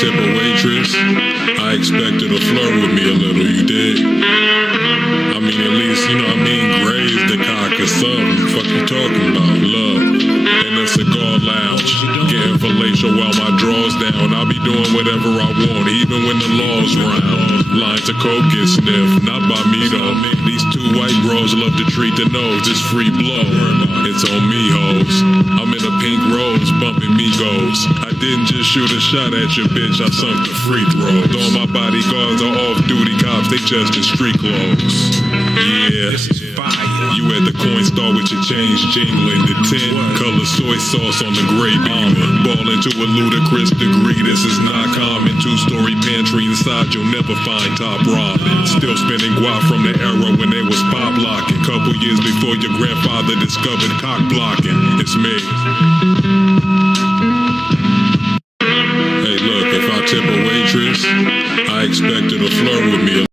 tip a waitress, I expect her to flirt with me a little, you dig? I mean, at least, graze the cock or something. Fuck you talking about? Love. In a cigar lounge, getting fellatio while my drawers down. I'll be doing whatever I want, even when the law's round. Lines of coke get sniffed, not by me though. These two white bros love to treat the nose, it's free blow. It's on me, hoes. I'm in a pink rose, bumping Migos. I didn't just shoot a shot at your bitch, I sunk the free throws. All my bodyguards are off-duty cops, they just in street clothes. Yeah, you at the coin store with your change jingling. The tint, color soy sauce on the gray beamer. Ballin' to a ludicrous degree, this is not common. Two-story pantry inside, you'll never find top ramen. Still spinning guap from the era when they was pop locking. Couple years before your grandfather discovered cock blocking. It's me. Hey look, if I tip a waitress, I expect her to flirt with me.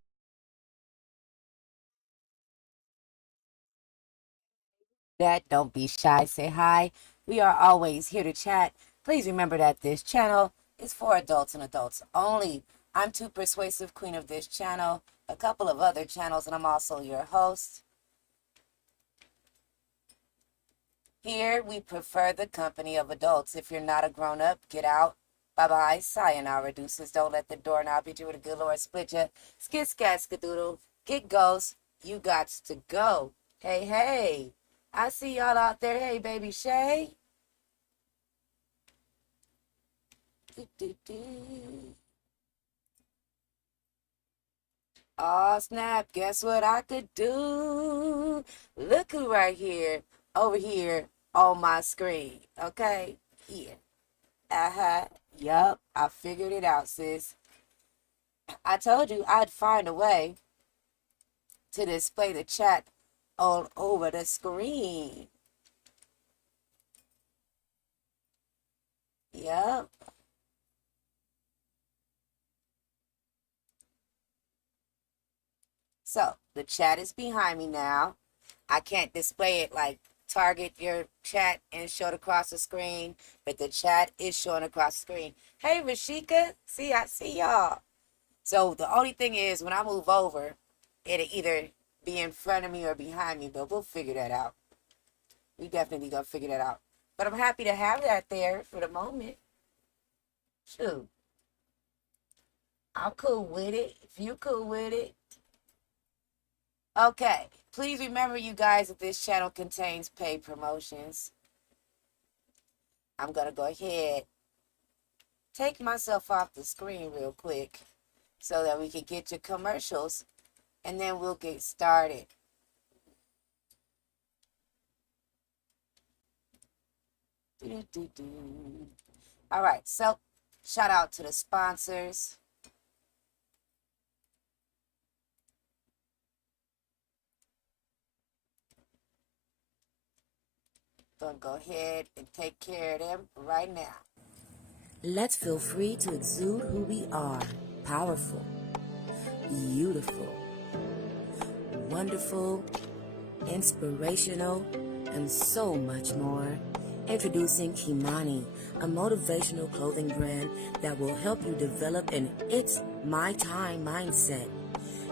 Don't be shy, say hi. We are always here to chat. Please remember that this channel is for adults and adults only. I'm Too Persuasive, queen of this channel, a couple of other channels, and I'm also your host. Here we prefer the company of adults. If you're not a grown-up, get out. Bye-bye, sayonara, deuces. Don't let the doorknob hit you with a good Lord split ya. Skit scat skadoodle. Get goes. You gots to go. Hey, hey. I see y'all out there. Hey, baby Shay. Oh, snap. Guess what I could do? Look who right here. Over here on my screen. Okay? Yeah. Yup. I figured it out, sis. I told you I'd find a way to display the chat all over the screen. Yep. So the chat is behind me now. I can't display it like target your chat and show it across the screen, but the chat is showing across the screen. Hey, Rashika. See, I see y'all. So the only thing is when I move over, it'll either be in front of me or behind me, but we'll figure that out. We definitely gonna figure that out. But I'm happy to have that there for the moment. Shoot. I'm cool with it. If you cool with it. Okay. Please remember, you guys, that this channel contains paid promotions. I'm gonna go ahead, take myself off the screen real quick so that we can get your commercials, and then we'll get started. All right, so shout out to the sponsors. Gonna go ahead and take care of them right now. Let's feel free to exude who we are. Powerful, beautiful, wonderful, inspirational, and so much more. Introducing Kimani, a motivational clothing brand that will help you develop an "it's my time" mindset.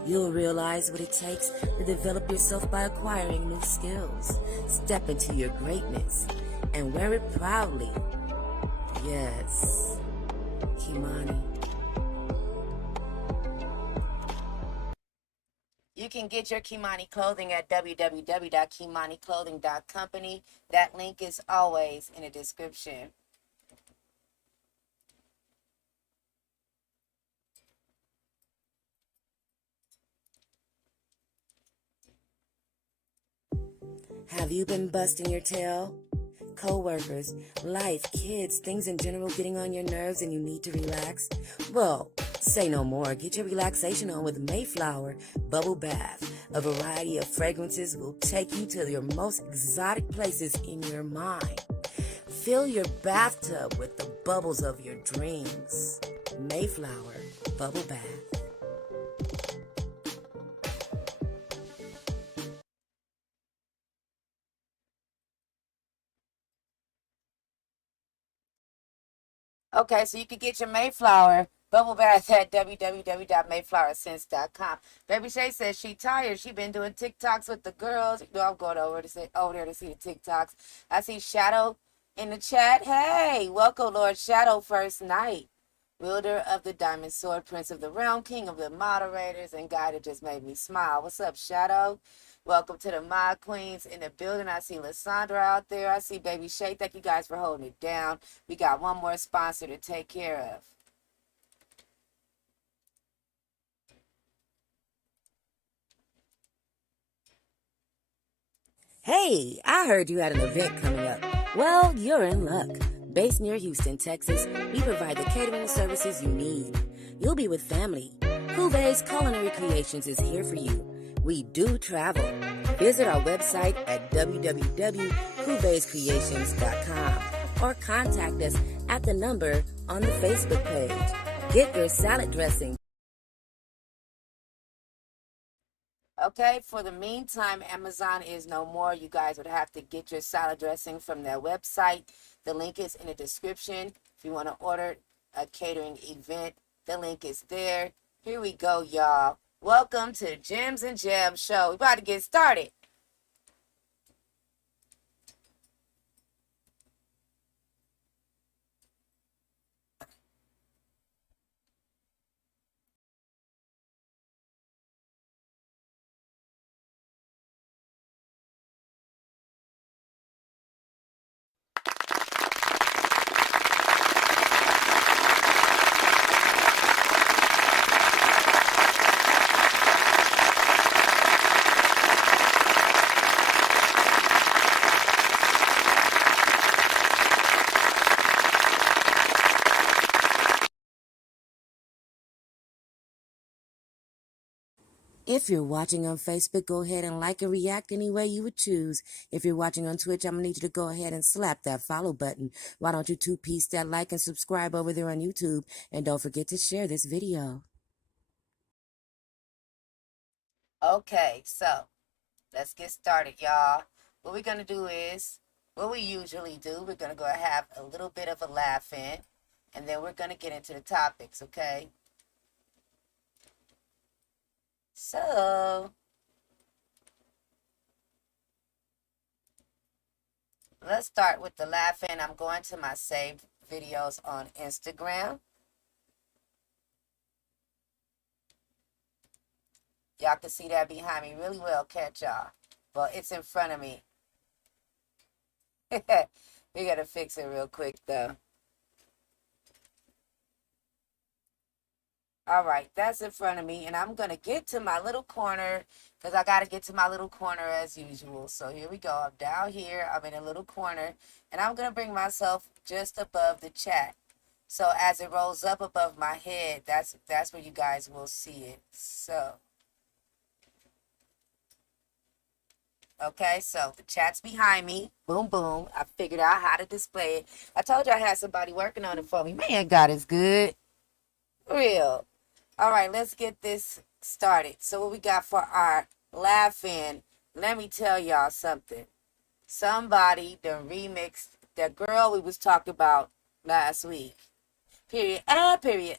You'll realize what it takes to develop yourself by acquiring new skills. Step into your greatness and wear it proudly. Yes, Kimani. You can get your Kimani clothing at www.kimaniclothing.company. That link is always in the description. Have you been busting your tail? Co-workers, life, kids, things in general getting on your nerves and you need to relax? Well, say no more. Get your relaxation on with Mayflower Bubble Bath. A variety of fragrances will take you to your most exotic places in your mind. Fill your bathtub with the bubbles of your dreams. Mayflower Bubble Bath. Okay, so you can get your Mayflower bubble bath at www.mayflowerscents.com. Baby Shay says she tired. She been doing TikToks with the girls. You know, I'm going over there to see the TikToks. I see Shadow in the chat. Hey, welcome, Lord Shadow First Night. Wielder of the Diamond Sword, Prince of the Realm, King of the Moderators, and guy that just made me smile. What's up, Shadow? Welcome to the Mod Queens in the building. I see Lysandra out there. I see Baby Shay. Thank you guys for holding it down. We got one more sponsor to take care of. Hey, I heard you had an event coming up. Well, you're in luck. Based near Houston, Texas, we provide the catering services you need. You'll be with family. Cuvées Culinary Creations is here for you. We do travel. Visit our website at www.cuvéscreations.com or contact us at the number on the Facebook page. Get your salad dressing. Okay, for the meantime, Amazon is no more. You guys would have to get your salad dressing from their website. The link is in the description. If you want to order a catering event, the link is there. Here we go, y'all. Welcome to Gems and Gems Show. We're about to get started. If you're watching on Facebook, go ahead and like and react any way you would choose. If you're watching on Twitch, I'm going to need you to go ahead and slap that follow button. Why don't you two-piece that like and subscribe over there on YouTube? And don't forget to share this video. Okay, so let's get started, y'all. What we're going to do is what we usually do. We're going to go have a little bit of a laugh in, and then we're going to get into the topics, okay? So, let's start with the laughing. I'm going to my saved videos on Instagram. Y'all can see that behind me really well, can't y'all? Well, it's in front of me. We got to fix it real quick, though. All right, that's in front of me, and I'm going to get to my little corner because I got to get to my little corner as usual. So here we go. I'm down here. I'm in a little corner, and I'm going to bring myself just above the chat. So as it rolls up above my head, that's where you guys will see it. So, okay, so the chat's behind me. Boom, boom. I figured out how to display it. I told you I had somebody working on it for me. Man, God is good. Real. All right, let's get this started. So what we got for our laugh-in, let me tell y'all something. Somebody done remixed the girl we was talking about last week. Period. Period.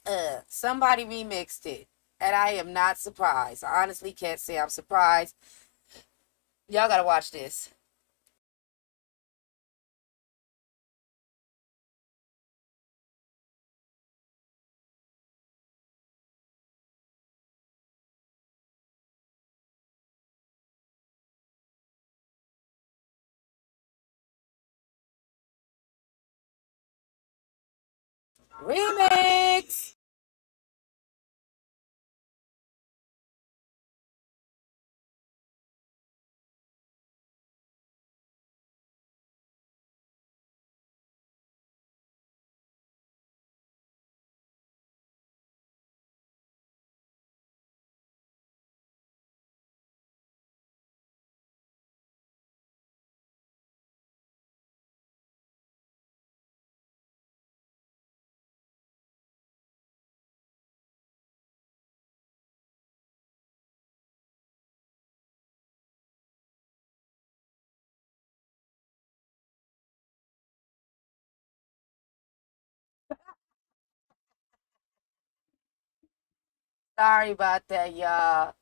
Somebody remixed it. And I am not surprised. I honestly can't say I'm surprised. Y'all gotta watch this. Remix! Sorry about that, y'all.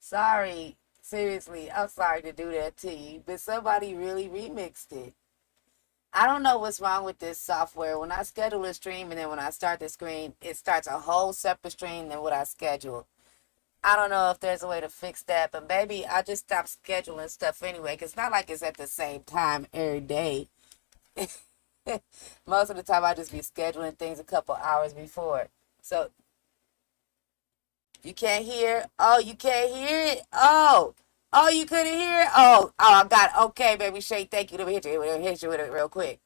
Sorry. Seriously, I'm sorry to do that to you, but somebody really remixed it. I don't know what's wrong with this software. When I schedule a stream and then when I start the screen, it starts a whole separate stream than what I scheduled. I don't know if there's a way to fix that, but maybe I just stopped scheduling stuff anyway, because it's not like it's at the same time every day. Most of the time, I just be scheduling things a couple hours before. So you can't hear? Oh, you can't hear it? Oh, you couldn't hear it? Oh, I got it. Okay, baby Shay, thank you. Let me hit you with it real quick.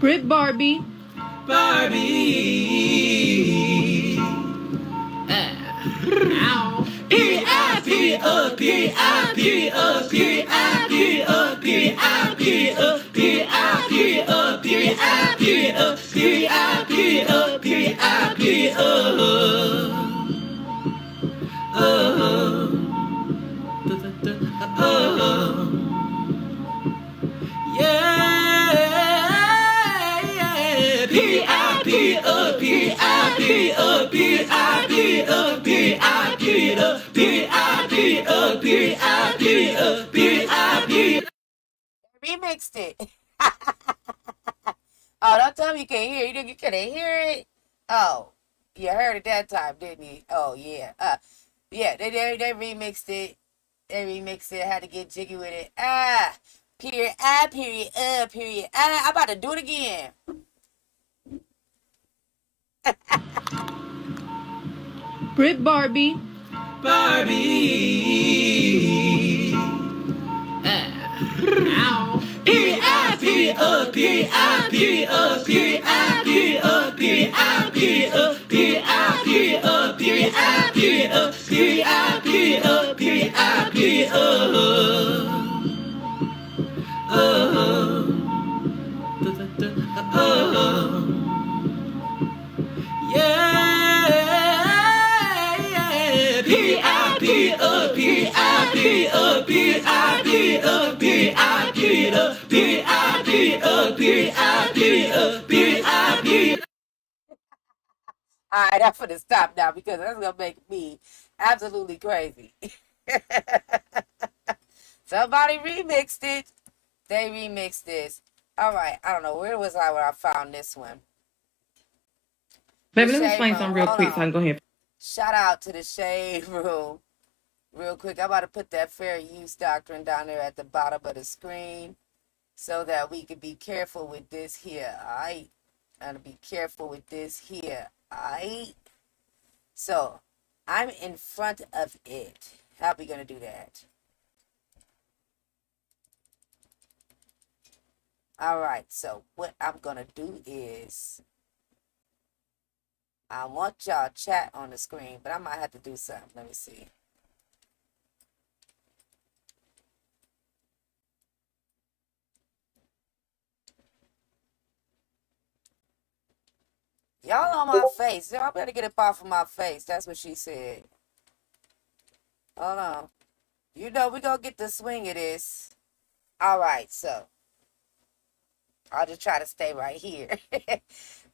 Brit Barbie. Barbie. Ow. Period, period, period, period, period, period, period, period, period, period, period, period, period, period, Remixed it. Oh, don't tell me you can't hear it. You couldn't hear it? Oh, you heard it that time, didn't you? Oh, yeah. Yeah, they remixed it. They remixed it. Had to get jiggy with it. Period, period, period. I'm about to do it again. Brit Barbie. Barbie. Ow. Period, period, period, period, period, period, period, period, period, period, period, period, period, All right, I'm going to stop now because that's going to make me absolutely crazy. Somebody remixed it. They remixed this. All right, I don't know. Where was I when I found this one? Baby, let me explain something real quick so I can go ahead. Shout out to the Shade Room. Real quick, I'm about to put that fair use doctrine down there at the bottom of the screen so that we can be careful with this here. All right. Gotta be careful with this here. Alright. So I'm in front of it. How are we gonna do that? Alright, so what I'm gonna do is I want y'all chat on the screen, but I might have to do something. Let me see. Y'all on my face. Y'all better get up off of my face. That's what she said. Hold on. You know we gonna get the swing of this. Alright, so I'll just try to stay right here.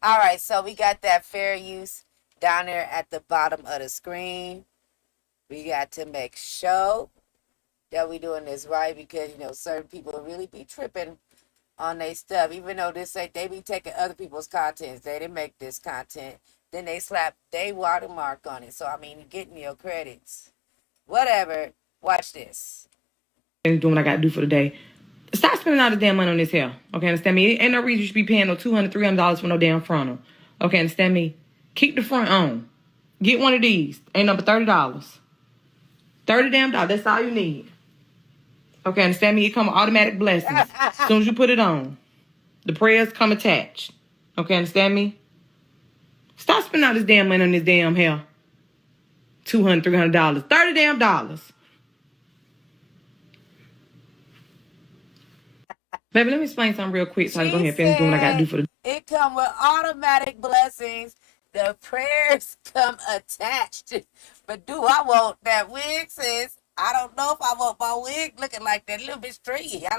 Alright, so we got that fair use down there at the bottom of the screen. We got to make sure that we doing this right because, you know, certain people really be tripping on their stuff. Even though they be taking other people's contents. They didn't make this content. Then they slap their watermark on it. So, I mean, you're getting your credits. Whatever. Watch this. And doing what I got to do for the day. Stop spending all the damn money on this hair. Okay, understand me? Ain't no reason you should be paying no $200, $300 for no damn frontal. Okay, understand me? Keep the front on. Get one of these. Ain't number $30. $30 damn dollars. That's all you need. Okay, understand me? It come with automatic blessings. As soon as you put it on, the prayers come attached. Okay, understand me? Stop spending all this damn money on this damn hair. $200, $300. $30 damn dollars. Baby, let me explain something real quick so I can go ahead and finish doing what I got to do for the... It come with automatic blessings. The prayers come attached. But do I want that wig, sis? I don't know if I want my wig looking like that little bit stringy. I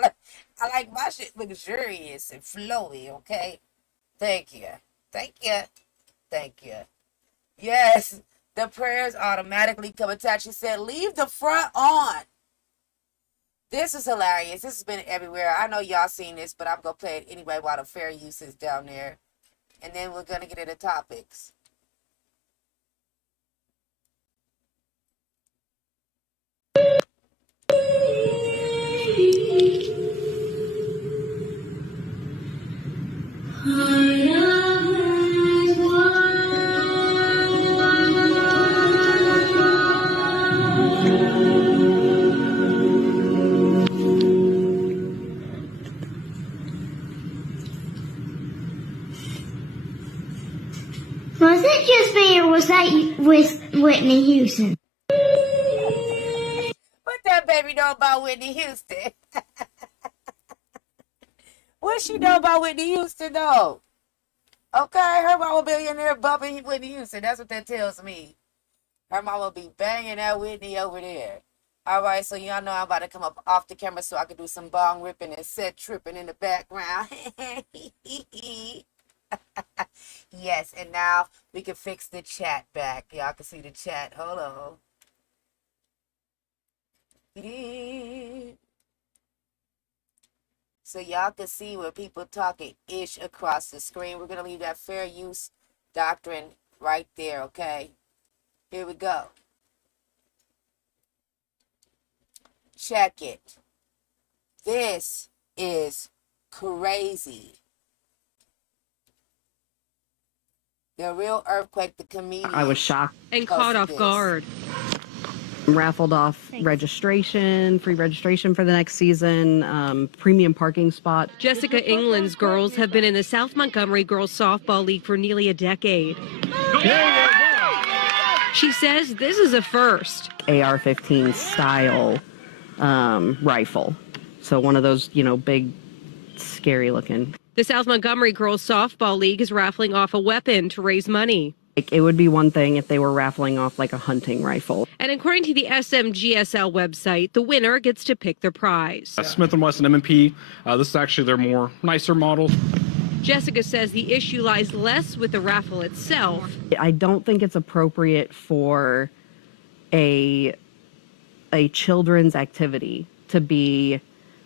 like my shit luxurious and flowy, okay? Thank you. Thank you. Thank you. Yes, the prayers automatically come attached. She said, leave the front on. This is hilarious. This has been everywhere. I know y'all seen this, but I'm going to play it anyway while the fair use is down there. And then we're going to get into topics. Was it just me, or was that with Whitney Houston? What that baby know about Whitney Houston? What she know about Whitney Houston, though? Okay, her mama billionaire bumping Whitney Houston. That's what that tells me. Her mama be banging that Whitney over there. All right, so y'all know I'm about to come up off the camera so I can do some bong ripping and set tripping in the background. Yes, and now we can fix the chat back. Y'all can see the chat. Hold on. So y'all can see where people talking ish across the screen. We're going to leave that fair use doctrine right there, okay? Here we go. Check it. This is crazy. The real earthquake, the comedian. I was shocked and caught off guard. raffled off registration, free registration for the next season, premium parking spot. Jessica England's girls have been in the South Montgomery Girls Softball League for nearly a decade. She says this is a first. AR-15 style rifle. So one of those, you know, big, scary looking. The South Montgomery Girls Softball League is raffling off a weapon to raise money. Like, it would be one thing if they were raffling off like a hunting rifle. And according to the SMGSL website, the winner gets to pick their prize. Smith & Wesson M&P, this is actually their more nicer model. Jessica says the issue lies less with the raffle itself. I don't think it's appropriate for a children's activity to be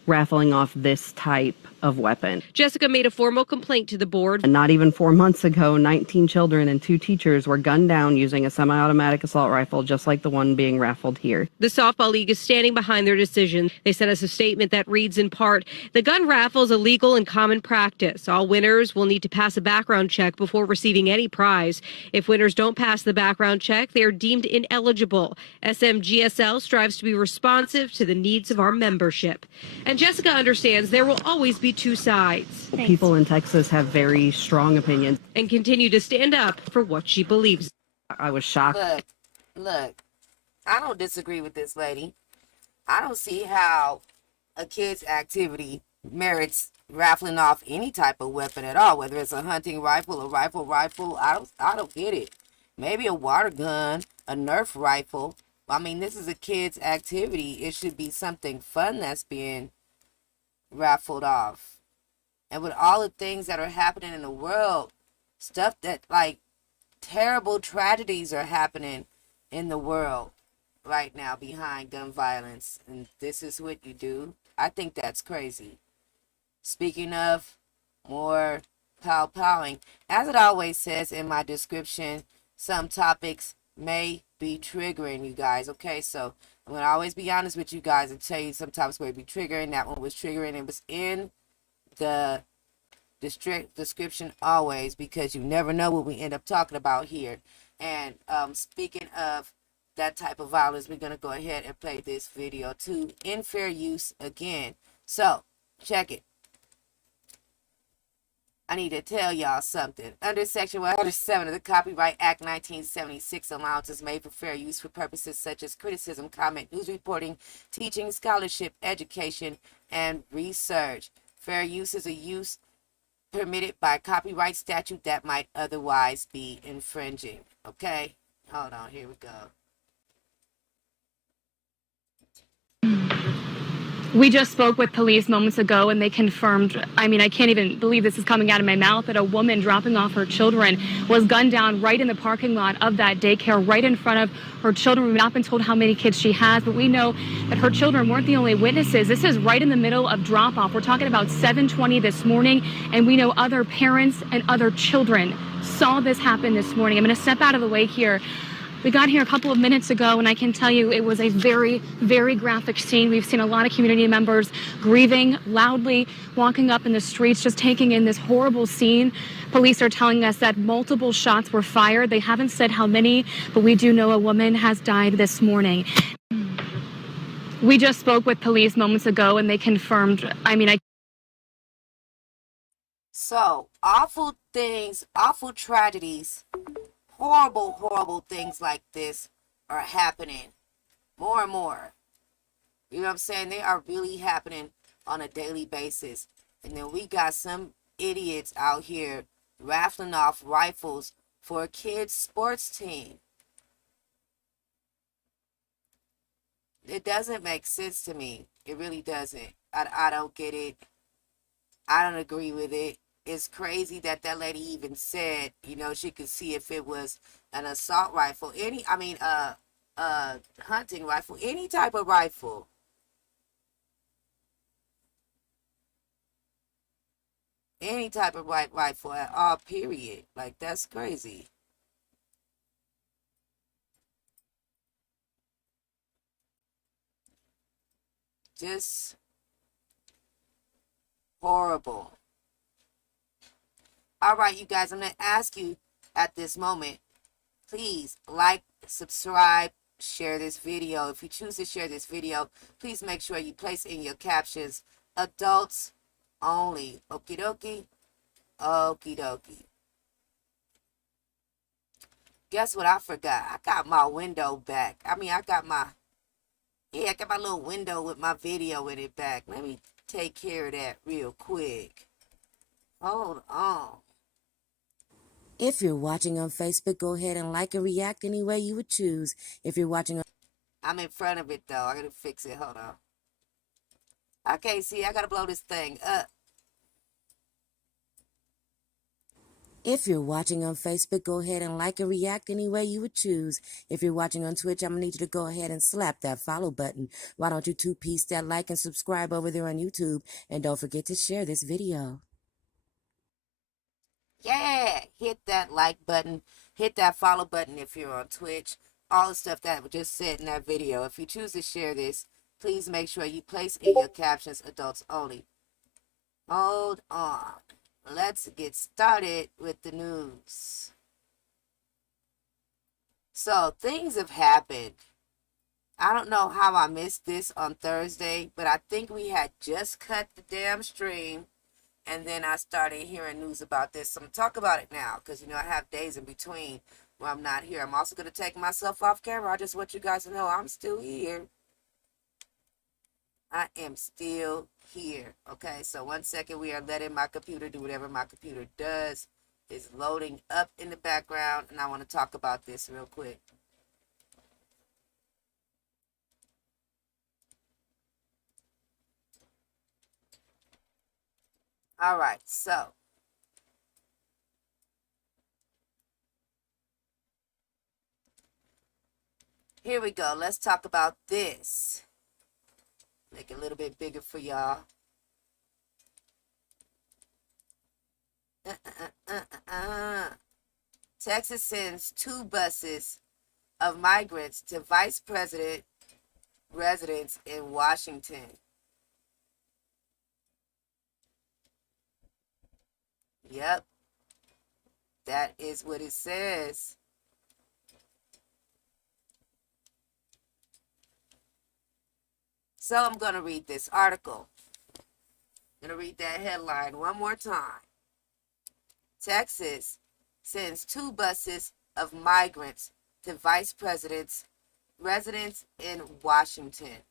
raffling off this type of weapon. Jessica made a formal complaint to the board. And not even 4 months ago, 19 children and 2 teachers were gunned down using a semi-automatic assault rifle, just like the one being raffled here. The Softball League is standing behind their decision. They sent us a statement that reads in part, the gun raffle is illegal and common practice. All winners will need to pass a background check before receiving any prize. If winners don't pass the background check, they are deemed ineligible. SMGSL strives to be responsive to the needs of our membership. And Jessica understands there will always be 2 sides. People in Texas have very strong opinions. And continue to stand up for what she believes. I was shocked. Look, I don't disagree with this lady. I don't see how a kid's activity merits raffling off any type of weapon at all, whether it's a hunting rifle, a rifle. I don't get it. Maybe a water gun, a Nerf rifle. I mean, this is a kid's activity. It should be something fun that's being raffled off. And with all the things that are happening in the world, stuff that, like, terrible tragedies are happening in the world right now behind gun violence, and this is what you do. I think that's crazy. Speaking of more powing, as it always says in my description, some topics may be triggering you guys, okay? So I'm going to always be honest with you guys and tell you some topics may be triggering. That one was triggering. It was in the description always, because you never know what we end up talking about here. And speaking of that type of violence, we're going to go ahead and play this video too, in fair use again. So check it. I need to tell y'all something. Under Section 107 of the Copyright Act 1976, allowance is made for fair use for purposes such as criticism, comment, news reporting, teaching, scholarship, education, and research. Fair use is a use permitted by copyright statute that might otherwise be infringing. Okay? Hold on, here we go. We just spoke with police moments ago, and they confirmed, I mean, I can't even believe this is coming out of my mouth, that a woman dropping off her children was gunned down right in the parking lot of that daycare, right in front of her children. We've not been told how many kids she has, but we know that her children weren't the only witnesses. This is right in the middle of drop-off. We're talking about 7:20 this morning, and we know other parents and other children saw this happen this morning. I'm going to step out of the way here. We got here a couple of minutes ago, and I can tell you it was a very, very graphic scene. We've seen a lot of community members grieving loudly, walking up in the streets, just taking in this horrible scene. Police are telling us that multiple shots were fired. They haven't said how many, but we do know a woman has died this morning. We just spoke with police moments ago, and they confirmed, I mean, So, awful things, awful tragedies, horrible, horrible things like this are happening more and more. You know what I'm saying? They are really happening on a daily basis. And then we got some idiots out here raffling off rifles for a kid's sports team. It doesn't make sense to me. It really doesn't. I don't get it. I don't agree with it. It's crazy that that lady even said, you know, she could see if it was an assault rifle, hunting rifle, any type of rifle. Any type of rifle at all, period. Like, that's crazy. Just horrible. All right, you guys, I'm going to ask you at this moment, please like, subscribe, share this video. If you choose to share this video, please make sure you place in your captions, adults only. Okie dokie. Okie dokie. Guess what I forgot? I got my window back. I got my little window with my video in it back. Let me take care of that real quick. Hold on. If you're watching on Facebook, go ahead and like and react any way you would choose. If you're watching on... I'm in front of it, though. I gotta fix it. Hold on. I can't see. I gotta blow this thing up. If you're watching on Facebook, go ahead and like and react any way you would choose. If you're watching on Twitch, I'm going to need you to go ahead and slap that follow button. Why don't you two-piece that like and subscribe over there on YouTube? And don't forget to share this video. Yeah, hit that like button. Hit that follow button if you're on Twitch. All the stuff that was just said in that video. If you choose to share this, please make sure you place in your captions, adults only. Hold on. Let's get started with the news. So, things have happened. I don't know how I missed this on Thursday, but I think we had just cut the damn stream, and then I started hearing news about this. So I'm going to talk about it now, because, you know, I have days in between where I'm not here. I'm also going to take myself off camera. I just want you guys to know I'm still here. I am still here. Okay, so 1 second, we are letting my computer do whatever my computer does. It's loading up in the background, and I want to talk about this real quick. All right, so here we go. Let's talk about this. Make it a little bit bigger for y'all. Texas sends 2 buses of migrants to vice president residence in Washington. Yep. That is what it says. So I'm going to read this article. I'm going to read that headline one more time. Texas sends 2 buses of migrants to vice president's residence in Washington.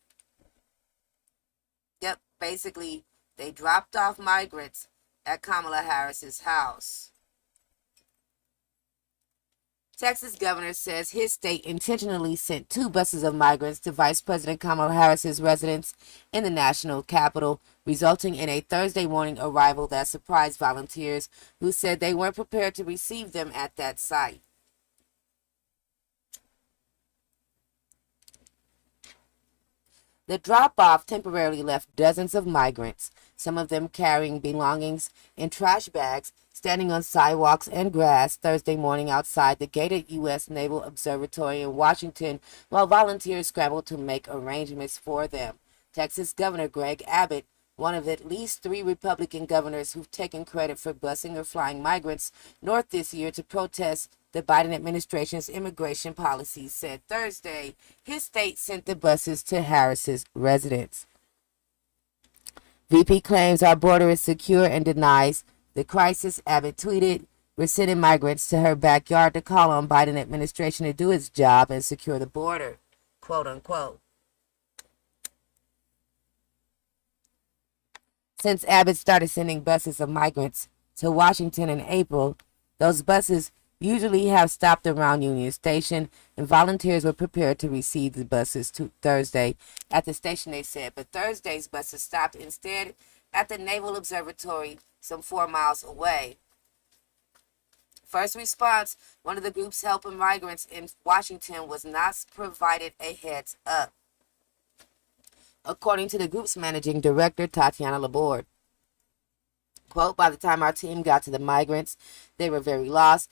Yep, basically, they dropped off migrants at Kamala Harris's house. Texas governor says his state intentionally sent 2 buses of migrants to Vice President Kamala Harris's residence in the national capital, resulting in a Thursday morning arrival that surprised volunteers who said they weren't prepared to receive them at that site. The drop-off temporarily left dozens of migrants, some of them carrying belongings in trash bags, standing on sidewalks and grass Thursday morning outside the gated U.S. Naval Observatory in Washington, while volunteers scrambled to make arrangements for them. Texas Governor Greg Abbott, one of at least 3 Republican governors who've taken credit for busing or flying migrants north this year to protest the Biden administration's immigration policies, said Thursday his state sent the buses to Harris's residence. VP claims our border is secure and denies the crisis. Abbott tweeted, "We're sending migrants to her backyard to call on Biden administration to do its job and secure the border," quote unquote. Since Abbott started sending buses of migrants to Washington in April, those buses usually have stopped around Union Station, and volunteers were prepared to receive the buses Thursday at the station, they said. But Thursday's buses stopped instead at the Naval Observatory some 4 miles away. First response, one of the groups helping migrants in Washington, was not provided a heads up, according to the group's managing director, Tatiana Laborde. Quote, "By the time our team got to the migrants, they were very lost,"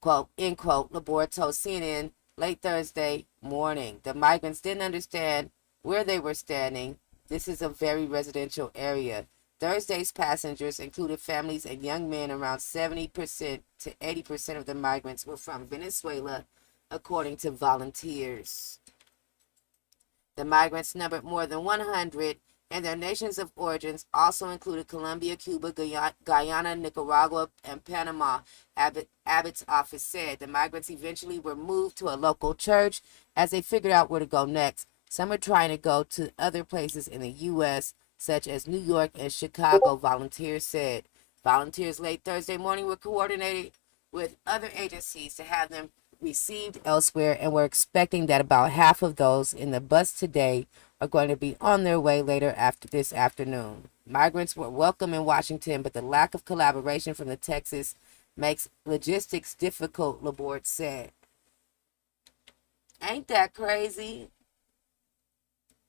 quote, end quote, Laborde told CNN late Thursday morning. "The migrants didn't understand where they were standing. This is a very residential area." Thursday's passengers included families and young men. Around 70% to 80% of the migrants were from Venezuela, according to volunteers. The migrants numbered more than 100, and their nations of origins also included Colombia, Cuba, Guyana, Nicaragua, and Panama. Abbott's office said the migrants eventually were moved to a local church as they figured out where to go next. Some are trying to go to other places in the U.S., such as New York and Chicago, volunteers said. Volunteers late Thursday morning were coordinated with other agencies to have them received elsewhere, and we're expecting that about half of those in the bus today are going to be on their way later after this afternoon. Migrants were welcome in Washington, but the lack of collaboration from the Texas makes logistics difficult, Laborde said. Ain't that crazy?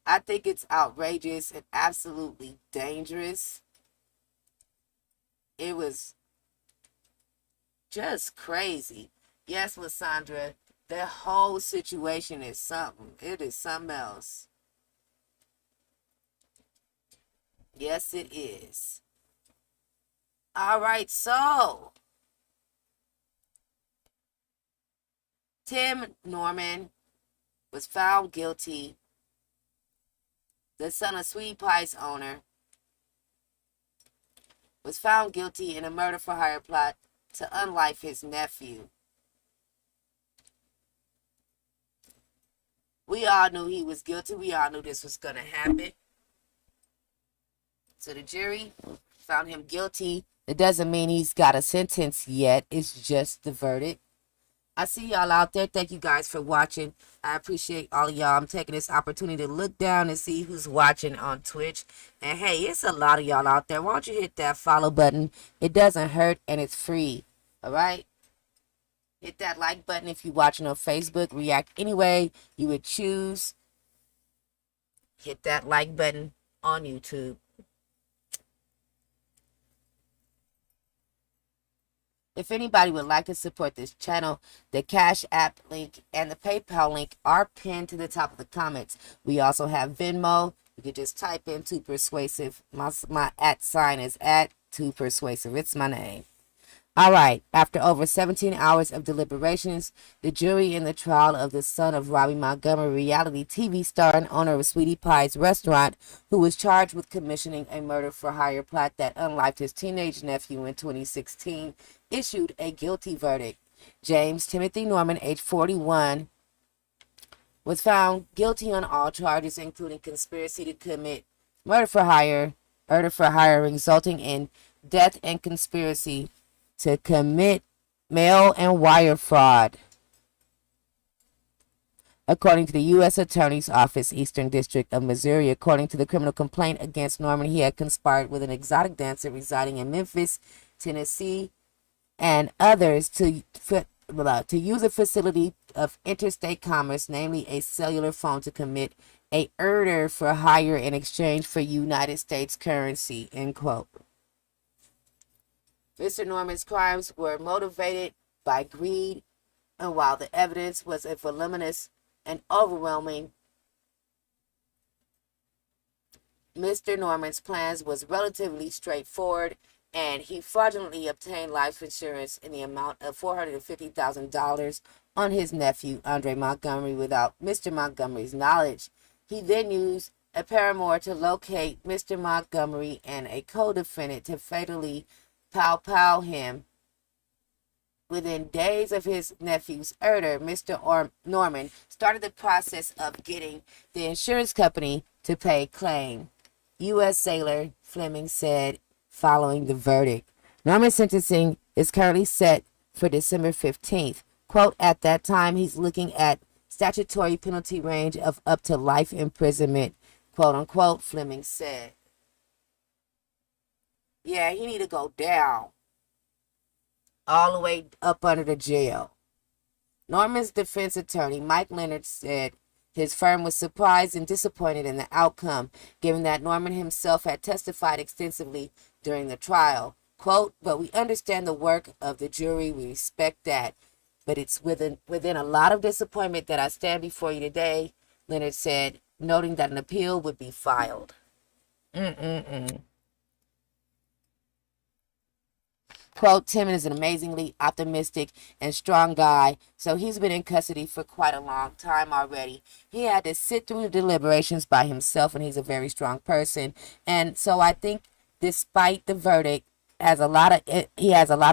I think it's outrageous and absolutely dangerous. It was just crazy. Yes, Lysandra, the whole situation is something. It is something else. Yes, it is. All right, so Tim Norman was found guilty. The son of Sweetie Pie's owner was found guilty in a murder for hire plot to unlife his nephew. We all knew he was guilty. We all knew this was going to happen. So the jury found him guilty. It doesn't mean he's got a sentence yet. It's just the verdict. I see y'all out there. Thank you guys for watching. I appreciate all of y'all. I'm taking this opportunity to look down and see who's watching on Twitch. And hey, it's a lot of y'all out there. Why don't you hit that follow button? It doesn't hurt and it's free. All right? Hit that like button if you're watching on Facebook. React any way you would choose. Hit that like button on YouTube. If anybody would like to support this channel, the Cash App link and the PayPal link are pinned to the top of the comments. We also have Venmo. You can just type in Too Persuasive. My @ sign is @2persuasive. It's my name. All right. After over 17 hours of deliberations, the jury in the trial of the son of Robbie Montgomery, reality TV star and owner of Sweetie Pie's restaurant, who was charged with commissioning a murder for hire plot that unlifed his teenage nephew in 2016, issued a guilty verdict. James Timothy Norman, age 41, was found guilty on all charges, including conspiracy to commit murder for hire resulting in death, and conspiracy to commit mail and wire fraud. according to the U.S. Attorney's Office, Eastern District of Missouri. According to the criminal complaint against Norman, he had conspired with an exotic dancer residing in Memphis, Tennessee, and others to use a facility of interstate commerce, namely a cellular phone, to commit a murder for hire in exchange for United States currency, end quote. Mr. Norman's crimes were motivated by greed, and while the evidence was voluminous and overwhelming, Mr. Norman's plans was relatively straightforward, and he fraudulently obtained life insurance in the amount of $450,000 on his nephew, Andre Montgomery, without Mr. Montgomery's knowledge. He then used a paramour to locate Mr. Montgomery and a co-defendant to fatally pow him. Within days of his nephew's murder, Mr. Norman started the process of getting the insurance company to pay claim. U.S. Sailor Fleming said following the verdict. Norman's sentencing is currently set for December 15th. Quote, at that time, he's looking at statutory penalty range of up to life imprisonment, quote unquote, Fleming said. Yeah, he need to go down all the way up under the jail. Norman's defense attorney, Mike Leonard, said his firm was surprised and disappointed in the outcome, given that Norman himself had testified extensively during the trial. Quote, but we understand the work of the jury. We respect that. But it's within a lot of disappointment that I stand before you today, Leonard said, noting that an appeal would be filed. Quote, Tim is an amazingly optimistic and strong guy, so he's been in custody for quite a long time already. He had to sit through the deliberations by himself, and he's a very strong person. And so I think despite the verdict, he has a lot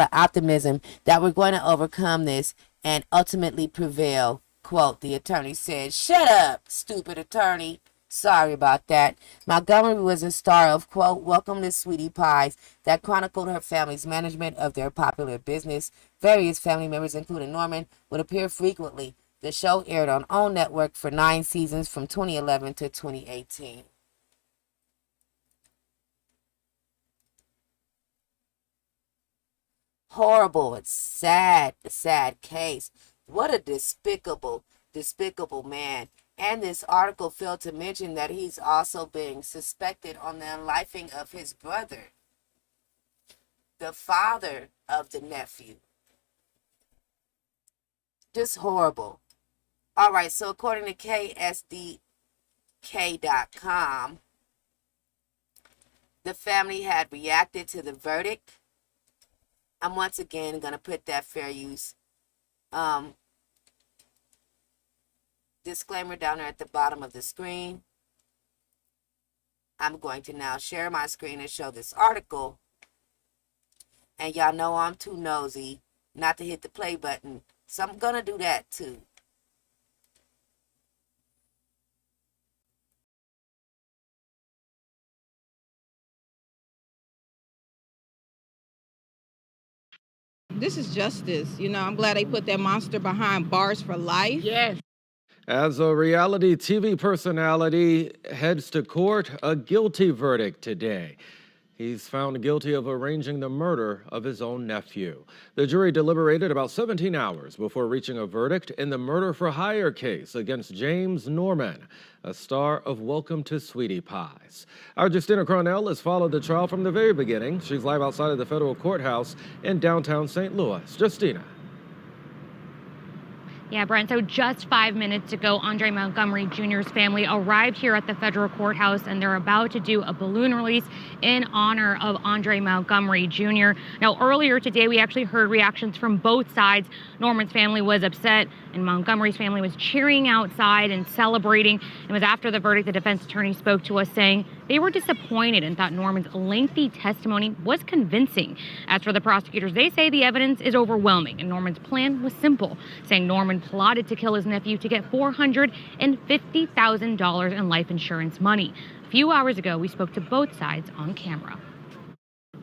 of optimism that we're going to overcome this and ultimately prevail. Quote, the attorney said, shut up, stupid attorney. Sorry about that. Montgomery was a star of, quote, Welcome to Sweetie Pies, that chronicled her family's management of their popular business. Various family members, including Norman, would appear frequently. The show aired on OWN Network for 9 seasons from 2011 to 2018. Horrible. It's sad, a sad case. What a despicable man. And this article failed to mention that he's also being suspected on the unlifing of his brother, the father of the nephew. Just horrible. All right, so according to KSDK.com, the family had reacted to the verdict. I'm once again going to put that fair use disclaimer down there at the bottom of the screen. I'm going to now share my screen and show this article. And y'all know I'm too nosy not to hit the play button, so I'm going to do that too. This is justice. You know, I'm glad they put that monster behind bars for life. Yes. As a reality TV personality heads to court, a guilty verdict today. He's found guilty of arranging the murder of his own nephew. The jury deliberated about 17 hours before reaching a verdict in the murder for hire case against James Norman, a star of Welcome to Sweetie Pies. Our Justina Cronell has followed the trial from the very beginning. She's live outside of the federal courthouse in downtown St. Louis. Justina. Yeah, Brent, so just 5 minutes ago, Andre Montgomery Jr.'s family arrived here at the federal courthouse, and they're about to do a balloon release in honor of Andre Montgomery Jr. Now, earlier today, we actually heard reactions from both sides. Norman's family was upset, and Montgomery's family was cheering outside and celebrating. It was after the verdict, the defense attorney spoke to us saying they were disappointed and thought Norman's lengthy testimony was convincing. As for the prosecutors, they say the evidence is overwhelming, and Norman's plan was simple, saying Norman plotted to kill his nephew to get $450,000 in life insurance money. A few hours ago, we spoke to both sides on camera.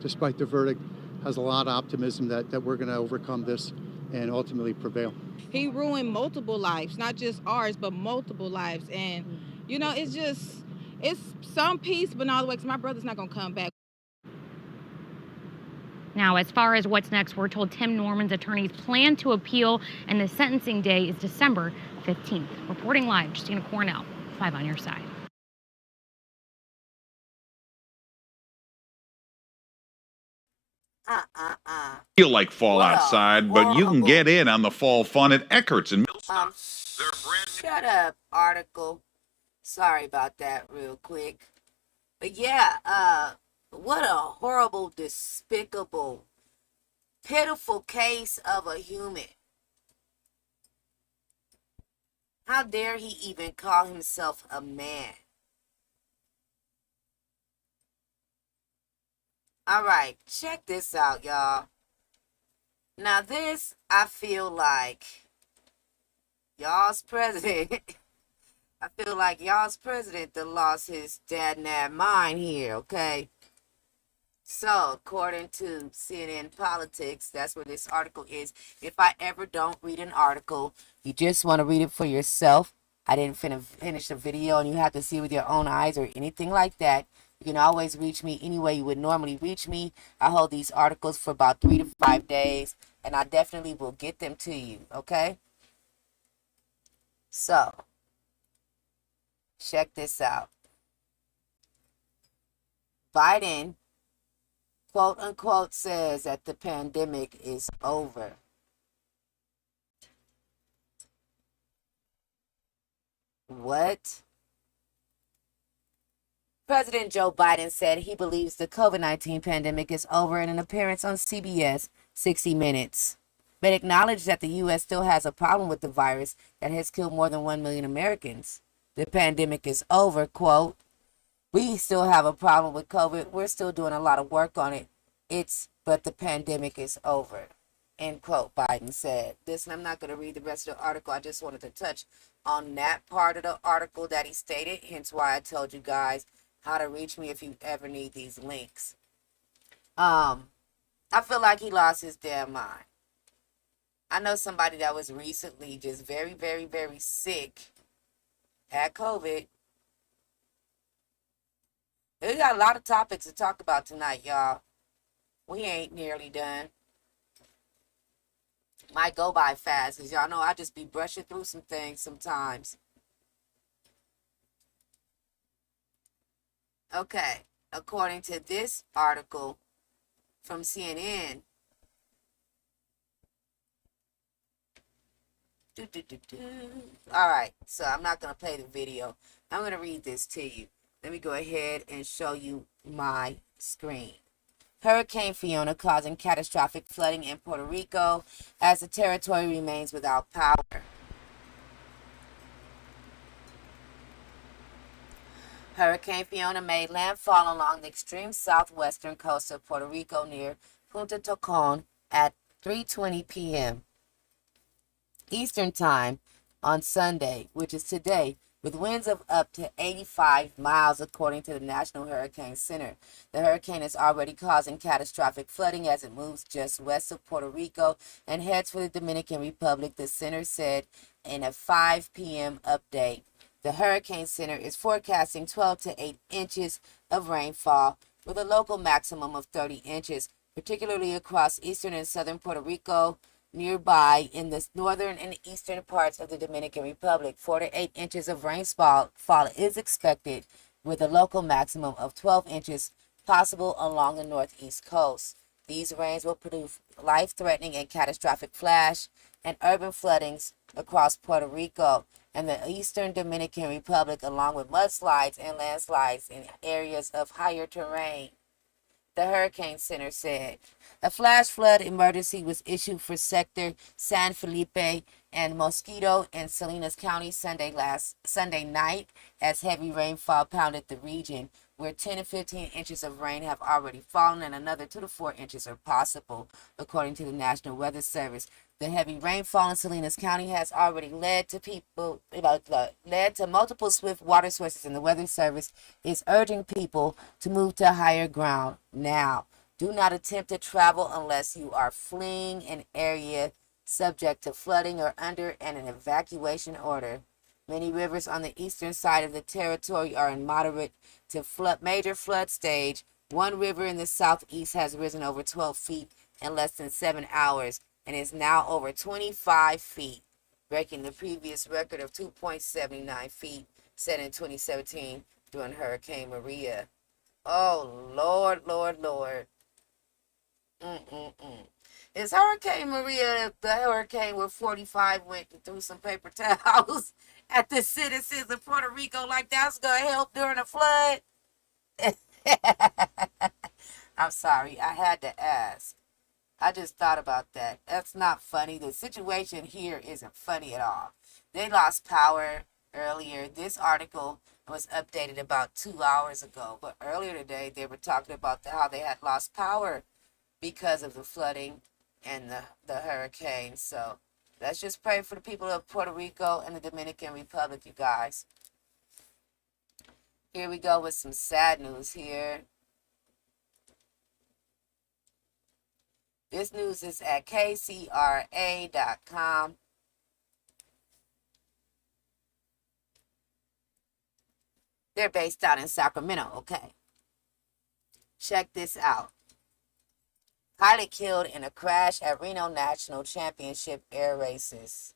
Despite the verdict, has a lot of optimism that we're going to overcome this and ultimately prevail. He ruined multiple lives, not just ours, but multiple lives. And, you know, it's some peace, but not all the way, 'cause my brother's not going to come back. Now, as far as what's next, we're told Tim Norman's attorneys plan to appeal, and the sentencing day is December 15th. Reporting live, Justina Cornell, 5 on your side. Feel like fall What a outside, but you can horrible- get in on the fall fun at Eckert's in Shut up, article. Sorry about that real quick. But yeah, what a horrible, despicable, pitiful case of a human. How dare he even call himself a man? All right, check this out, y'all. Now this, I feel like y'all's president, I feel like y'all's president that lost his dad-nab mind here, okay? So, according to CNN Politics, that's where this article is. If I ever don't read an article, you just want to read it for yourself. I didn't finish the video and you have to see with your own eyes or anything like that. You can always reach me any way you would normally reach me. I hold these articles for about 3 to 5 days, and I definitely will get them to you, okay? So, check this out. Biden, quote unquote, says that the pandemic is over. What? President Joe Biden said he believes the COVID-19 pandemic is over in an appearance on CBS 60 Minutes, but acknowledged that the U.S. still has a problem with the virus that has killed more than 1 million Americans. The pandemic is over, quote. We still have a problem with COVID. We're still doing a lot of work on it. But the pandemic is over, end quote, Biden said. Listen, I'm not going to read the rest of the article. I just wanted to touch on that part of the article that he stated, hence why I told you guys how to reach me if you ever need these links. I feel like he lost his damn mind. I know somebody that was recently just very, very, very sick, had COVID. We got a lot of topics to talk about tonight, y'all. We ain't nearly done. Might go by fast, because y'all know I just be brushing through some things sometimes. Okay, according to this article from CNN, all right, so I'm not going to play the video. I'm going to read this to you. Let me go ahead and show you my screen. Hurricane Fiona causing catastrophic flooding in Puerto Rico as the territory remains without power. Hurricane Fiona made landfall along the extreme southwestern coast of Puerto Rico near Punta Tocon at 3:20 p.m. Eastern Time on Sunday, which is today, with winds of up to 85 miles, according to the National Hurricane Center. The hurricane is already causing catastrophic flooding as it moves just west of Puerto Rico and heads for the Dominican Republic, the center said in a 5 p.m. update. The Hurricane Center is forecasting 12 to 8 inches of rainfall with a local maximum of 30 inches, particularly across eastern and southern Puerto Rico, nearby in the northern and eastern parts of the Dominican Republic. 4 to 8 inches of rainfall is expected, with a local maximum of 12 inches possible along the northeast coast. These rains will produce life-threatening and catastrophic flash and urban floodings across Puerto Rico and the eastern Dominican Republic, along with mudslides and landslides in areas of higher terrain, the Hurricane Center said. A flash flood emergency was issued for sector San Felipe and Mosquito in Salinas County Sunday night as heavy rainfall pounded the region, where 10 to 15 inches of rain have already fallen and another 2 to 4 inches are possible, according to the National Weather Service. The heavy rainfall in Salinas County has already led to multiple swift water sources, and the Weather Service is urging people to move to higher ground now. Do not attempt to travel unless you are fleeing an area subject to flooding or under an evacuation order. Many rivers on the eastern side of the territory are in moderate to major flood stage. One river in the southeast has risen over 12 feet in less than 7 hours and is now over 25 feet, breaking the previous record of 2.79 feet set in 2017 during Hurricane Maria. Oh, Lord, Lord, Lord. Is Hurricane Maria the hurricane where 45 went and threw some paper towels at the citizens of Puerto Rico like that's going to help during a flood? I'm sorry, I had to ask. I just thought about that. That's not funny. The situation here isn't funny at all. They lost power earlier. This article was updated about 2 hours ago, but earlier today they were talking about how they had lost power because of the flooding and the hurricane. So let's just pray for the people of Puerto Rico and the Dominican Republic, you guys. Here we go with some sad news here. This news is at KCRA.com. They're based out in Sacramento, okay? Check this out. Pilot killed in a crash at Reno National Championship air races.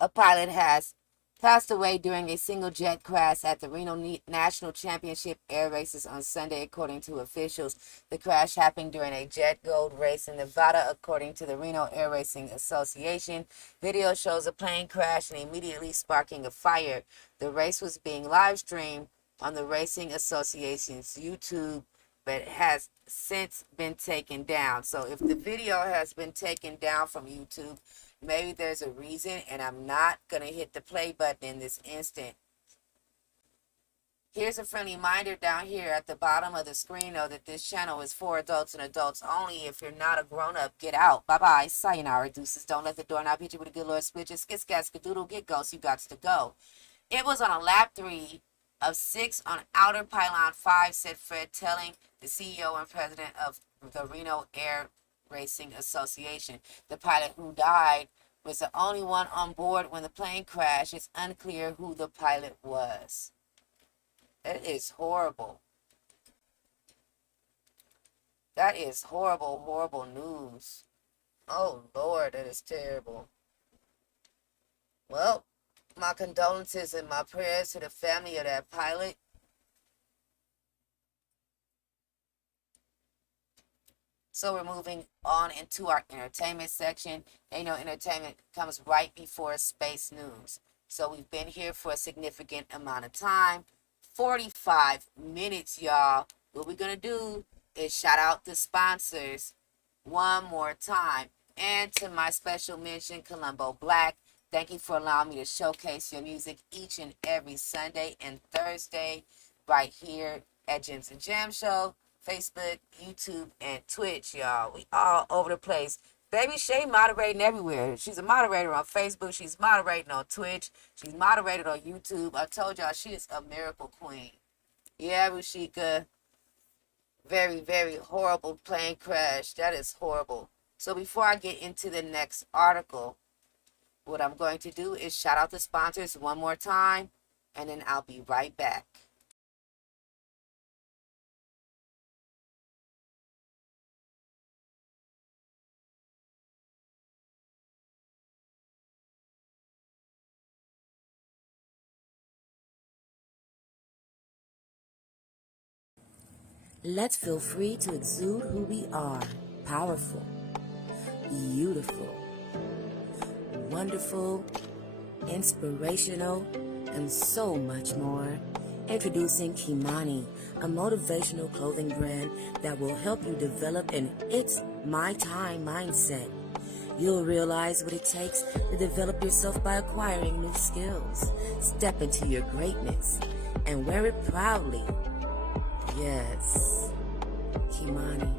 A pilot has passed away during a single jet crash at the Reno National Championship air races on Sunday, according to officials. The crash happened during a jet gold race in Nevada, according to the Reno Air Racing Association. Video shows a plane crash and immediately sparking a fire. The race was being live streamed on the Racing Association's YouTube, but has since been taken down. So if the video has been taken down from YouTube, maybe there's a reason, and I'm not going to hit the play button in this instant. Here's a friendly reminder down here at the bottom of the screen, though, that this channel is for adults and adults only. If you're not a grown-up, get out. Bye-bye. Sayonara, deuces. Don't let the doorknob hit you with a good Lord switch. Skit, scat, skadoodle, get ghost. You got to go. It was on a lap 3 of 6 on outer pylon 5, said Fred Telling, the CEO and president of the Reno Air Racing Association. The pilot who died was the only one on board when the plane crashed. It's unclear who the pilot was. That is horrible. That is horrible, horrible news. Oh, Lord, that is terrible. Well, my condolences and my prayers to the family of that pilot. So we're moving on into our entertainment section. You know, entertainment comes right before space news. So we've been here for a significant amount of time. 45 minutes, y'all. What we're going to do is shout out the sponsors one more time. And to my special mention, Columbo Black. Thank you for allowing me to showcase your music each and every Sunday and Thursday right here at Gems and Jam Show. Facebook, YouTube, and Twitch, y'all. We all over the place. Baby Shay moderating everywhere. She's a moderator on Facebook. She's moderating on Twitch. She's moderated on YouTube. I told y'all she is a miracle queen. Yeah, Rushika. Very, very horrible plane crash. That is horrible. So before I get into the next article, what I'm going to do is shout out the sponsors one more time, and then I'll be right back. Let's feel free to exude who we are. Powerful, beautiful, wonderful, inspirational, and so much more. Introducing Kimani, a motivational clothing brand that will help you develop an It's My Time mindset. You'll realize what it takes to develop yourself by acquiring new skills. Step into your greatness and wear it proudly. Yes, Kimani.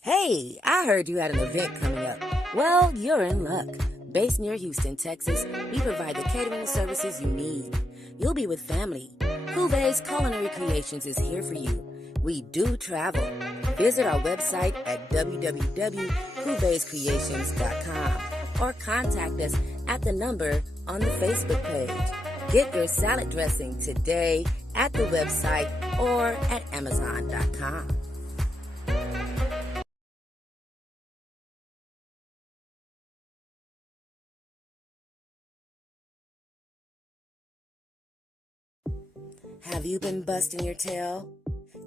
Hey, I heard you had an event coming up. Well, you're in luck. Based near Houston, Texas, we provide the catering services you need. You'll be with family. Cuvées Culinary Creations is here for you. We do travel. Visit our website at www.cuvescreations.com or contact us at the number on the Facebook page. Get your salad dressing today at the website or at Amazon.com. Have you been busting your tail?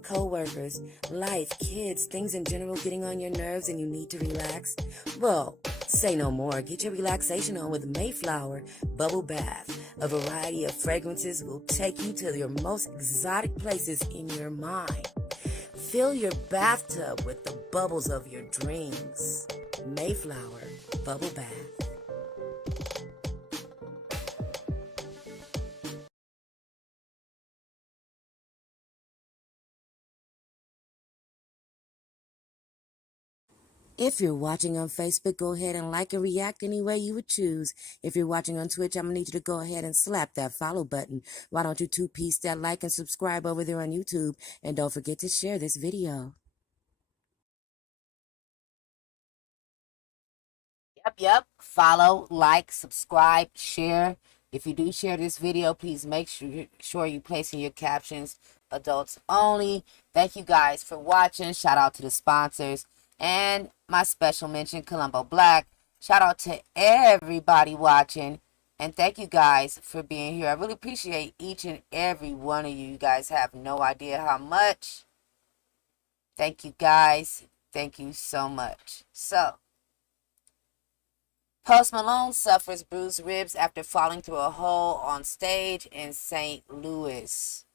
Co-workers, life, kids, things in general getting on your nerves and you need to relax? Well, say no more. Get your relaxation on with Mayflower Bubble Bath. A variety of fragrances will take you to your most exotic places in your mind. Fill your bathtub with the bubbles of your dreams. Mayflower Bubble Bath. If you're watching on Facebook, go ahead and like and react any way you would choose. If you're watching on Twitch, I'm going to need you to go ahead and slap that follow button. Why don't you two-piece that like and subscribe over there on YouTube? And don't forget to share this video. Yep. Follow, like, subscribe, share. If you do share this video, please make sure you place in your captions adults only. Thank you guys for watching. Shout out to the sponsors. And my special mention, Colombo Black. Shout out to everybody watching. And thank you guys for being here. I really appreciate each and every one of you. You guys have no idea how much. Thank you guys. Thank you so much. So, Post Malone suffers bruised ribs after falling through a hole on stage in St. Louis.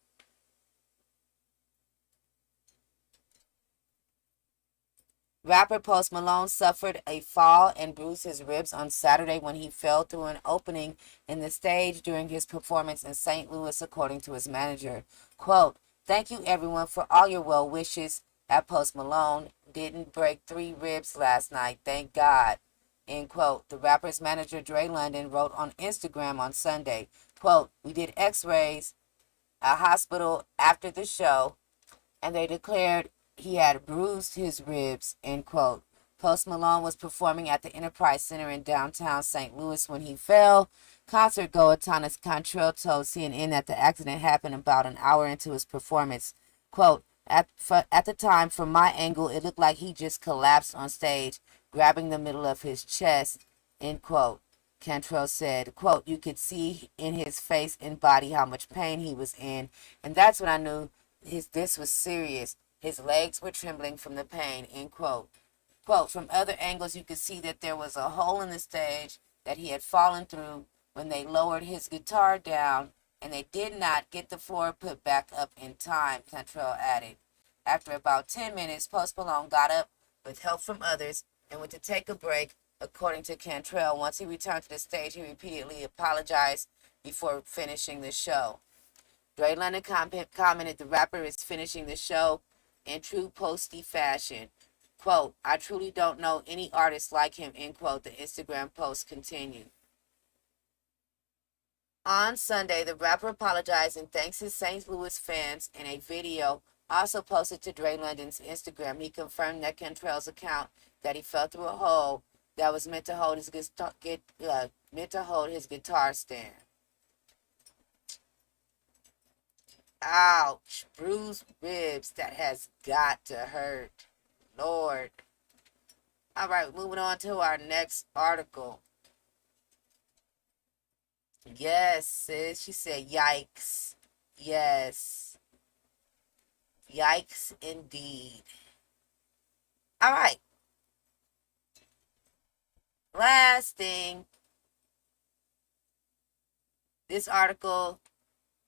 Rapper Post Malone suffered a fall and bruised his ribs on Saturday when he fell through an opening in the stage during his performance in St. Louis, according to his manager. Quote, "Thank you everyone for all your well wishes." At Post Malone didn't break 3 ribs last night, thank God. End quote. The rapper's manager, Dre London, wrote on Instagram on Sunday, quote, "We did x-rays at a hospital after the show, and they declared he had bruised his ribs," end quote. Post Malone was performing at the Enterprise Center in downtown St. Louis when he fell. Concert goer Thomas Cantrell told CNN that the accident happened about an hour into his performance. Quote, at the time, from my angle, it looked like he just collapsed on stage, grabbing the middle of his chest," end quote. Cantrell said, quote, "You could see in his face and body how much pain he was in, and that's when I knew this was serious. His legs were trembling from the pain," end quote. Quote, "From other angles, you could see that there was a hole in the stage that he had fallen through when they lowered his guitar down, and they did not get the floor put back up in time," Cantrell added. After about 10 minutes, Post Malone got up with help from others and went to take a break, according to Cantrell. Once he returned to the stage, he repeatedly apologized before finishing the show. Dre London commented, "The rapper is finishing the show in true Posty fashion." Quote, "I truly don't know any artist like him," end quote. The Instagram post continued. On Sunday, the rapper apologized and thanks his St. Louis fans in a video also posted to Dre London's Instagram. He confirmed that Cantrell's account that he fell through a hole that was meant to hold his guitar stand. Ouch. Bruised ribs. That has got to hurt. Lord. All right, moving on to our next article. Yes, sis. She said, yikes. Yes. Yikes indeed. All right. Last thing. This article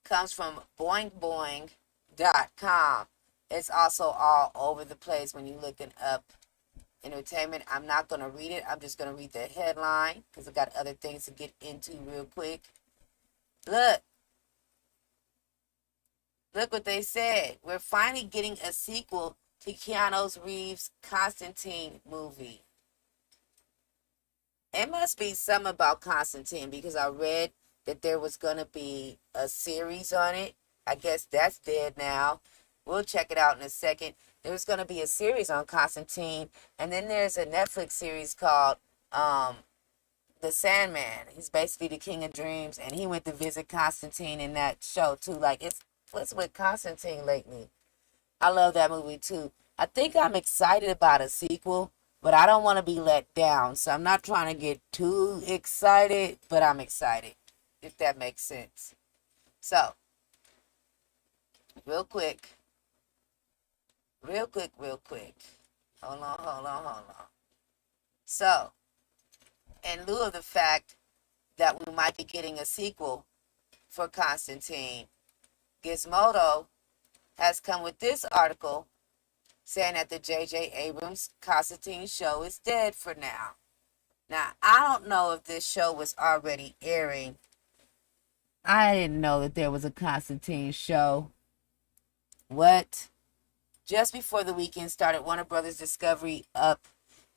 comes from boingboing.com. It's also all over the place when you're looking up entertainment. I'm not going to read it. I'm just going to read the headline because I've got other things to get into real quick. Look what they said. We're finally getting a sequel to Keanu Reeves' Constantine movie. It must be something about Constantine because I read that there was going to be a series on it. I guess that's dead now. We'll check it out in a second. There's going to be a series on Constantine, and then there's a Netflix series called The Sandman. He's basically the king of dreams, and he went to visit Constantine in that show too. Like, it's what's with Constantine lately. I love that movie too. I think I'm excited about a sequel, but I don't want to be let down. So I'm not trying to get too excited, but I'm excited, if that makes sense. So, real quick. Hold on. So, in lieu of the fact that we might be getting a sequel for Constantine, Gizmodo has come with this article saying that the J.J. Abrams Constantine show is dead for now. Now, I don't know if this show was already airing. I didn't know that there was a Constantine show. What? Just before the weekend started, Warner Brothers Discovery up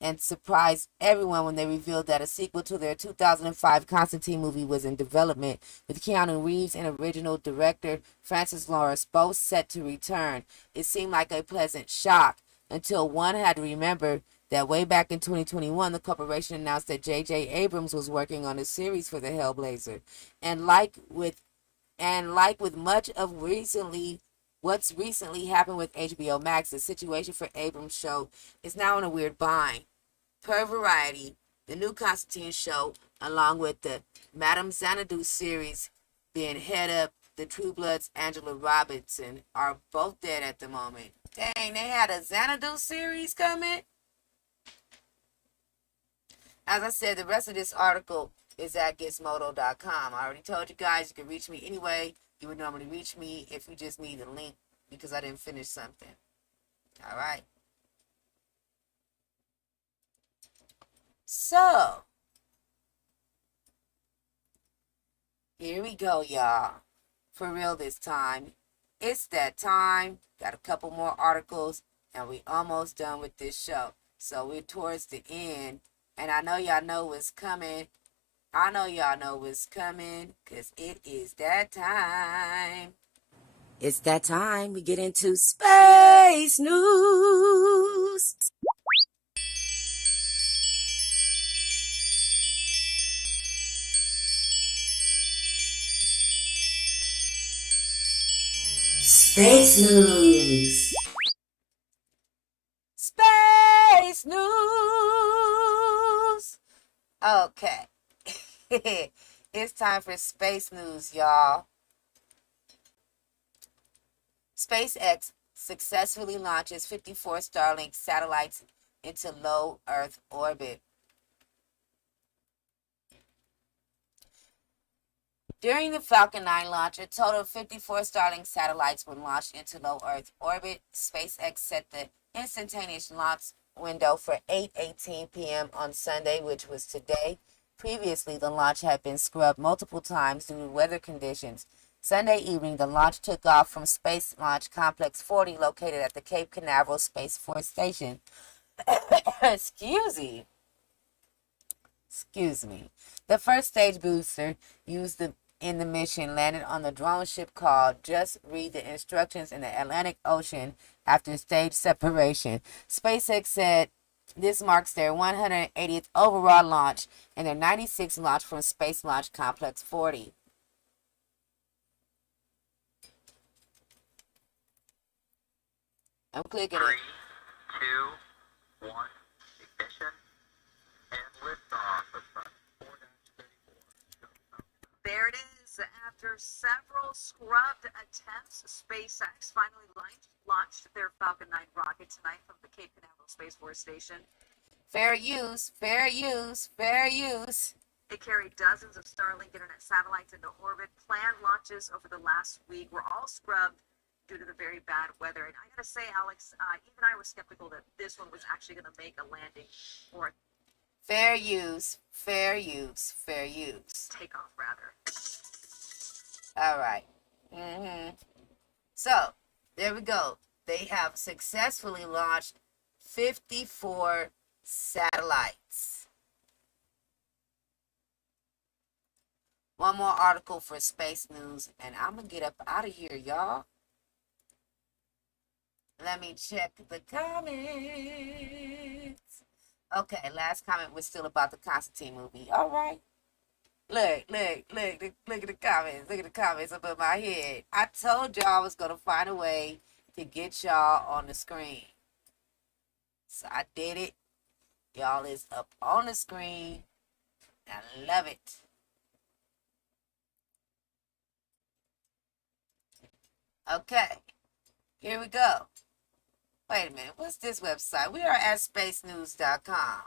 and surprised everyone when they revealed that a sequel to their 2005 Constantine movie was in development, with Keanu Reeves and original director Francis Lawrence both set to return. It seemed like a pleasant shock until one had to remember that way back in 2021, the corporation announced that J.J. Abrams was working on a series for the Hellblazer. And like with much of what's recently happened with HBO Max, the situation for Abrams' show is now in a weird bind. Per Variety, the new Constantine show, along with the Madame Xanadu series being head up the True Blood's Angela Robinson, are both dead at the moment. Dang, they had a Xanadu series coming? As I said, the rest of this article is at Gizmodo.com. I already told you guys you can reach me anyway. You would normally reach me if you just need a link because I didn't finish something. All right. So, here we go, y'all. For real this time. It's that time. Got a couple more articles, and we almost done with this show. So, we're towards the end, and I know y'all know what's coming. Because it is that time. It's that time we get into space news. Space news. Space news. Okay. It's time for space news, y'all. SpaceX successfully launches 54 Starlink satellites into low Earth orbit. During the Falcon 9 launch, a total of 54 Starlink satellites were launched into low Earth orbit. SpaceX set the instantaneous launch window for 8:18 p.m. on Sunday, which was today. Previously, the launch had been scrubbed multiple times due to weather conditions. Sunday evening, the launch took off from Space Launch Complex 40, located at the Cape Canaveral Space Force Station. Excuse me. The first stage booster used in the mission landed on the drone ship called Just Read the Instructions in the Atlantic Ocean after stage separation. SpaceX said this marks their 180th overall launch and their 96th launch from Space Launch Complex 40. I'm clicking it. 3, 2, 1, ignition, and liftoff of Sun 4-34. There it is. After several scrubbed attempts, SpaceX finally launched their Falcon 9 rocket tonight from the Cape Canaveral Space Force Station. Fair use. It carried dozens of Starlink internet satellites into orbit. Planned launches over the last week were all scrubbed due to the very bad weather. And I gotta say, Alex, even I was skeptical that this one was actually gonna make a landing or Fair use. takeoff, rather. All right. So, there we go. They have successfully launched 54 satellites. One more article for Space News, and I'm going to get up out of here, y'all. Let me check the comments. Okay, last comment was still about the Constantine movie. All right. Look at the comments. Look at the comments above my head. I told y'all I was going to find a way to get y'all on the screen. So I did it. Y'all is up on the screen. I love it. Okay, here we go. Wait a minute, what's this website? We are at spacenews.com.